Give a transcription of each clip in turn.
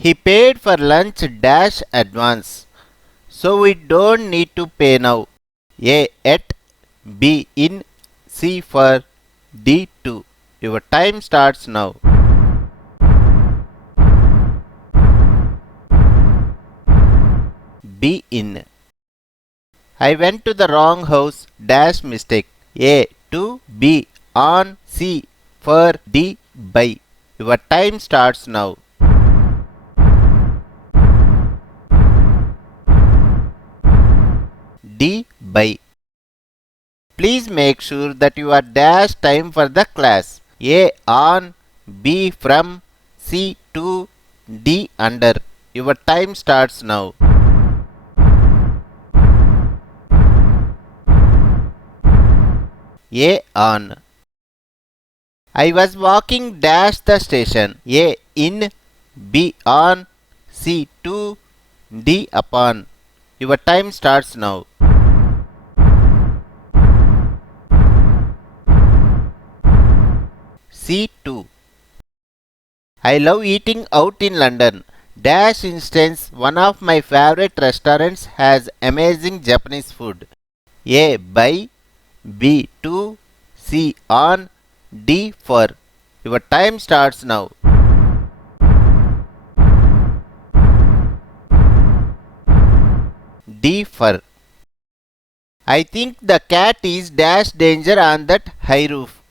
He paid for lunch dash advance. So we don't need to pay now. A. At. B. In. C. For. D. To. Your time starts now. B. In. I went to the wrong house dash mistake. A. To. B. On. C. For. D. By. Your time starts now. D. By. Please make sure that you are dash time for the class. A. On. B. From. C. To. D. Under. Your time starts now. A. On. I was walking dash the station. A. In. B. On. C. To. D. Upon. Your time starts now. C. To. I love eating out in London. Dash instance, one of my favorite restaurants has amazing Japanese food. A. By. B. To. C. On. D. For. Your time starts now. D. For. I think the cat is dash danger on that high roof.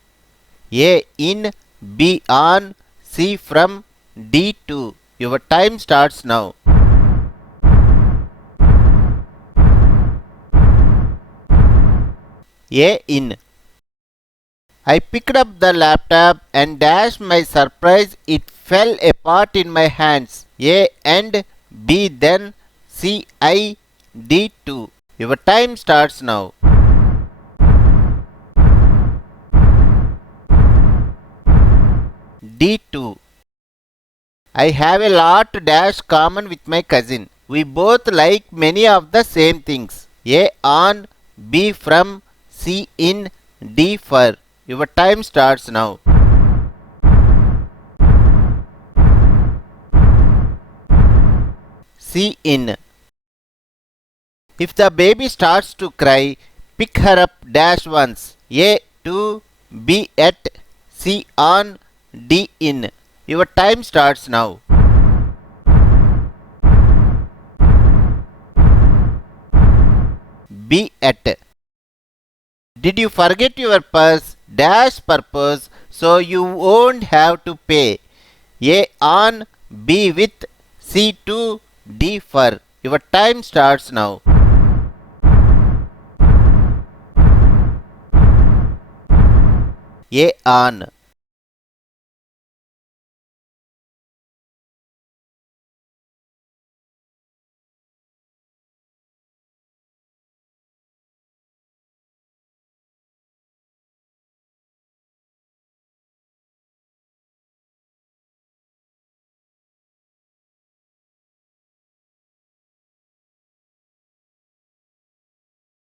A. In. B. On. C. From. D. To. Your time starts now. A. In. I picked up the laptop and dashed my surprise it fell apart in my hands. A. And. B. Then. C. I. D. To. Your time starts now. D. To. I have a lot dash common with my cousin. We both like many of the same things. A. On. B. From. C. In. D. For. Your time starts now. C. In. If the baby starts to cry, pick her up dash once. A. To. B. At. C. On. D. In. Your time starts now. B. At. Did you forget your purse? Dash purpose so you won't have to pay. A. On. B. With. C. To. D. For. Your time starts now. A. On.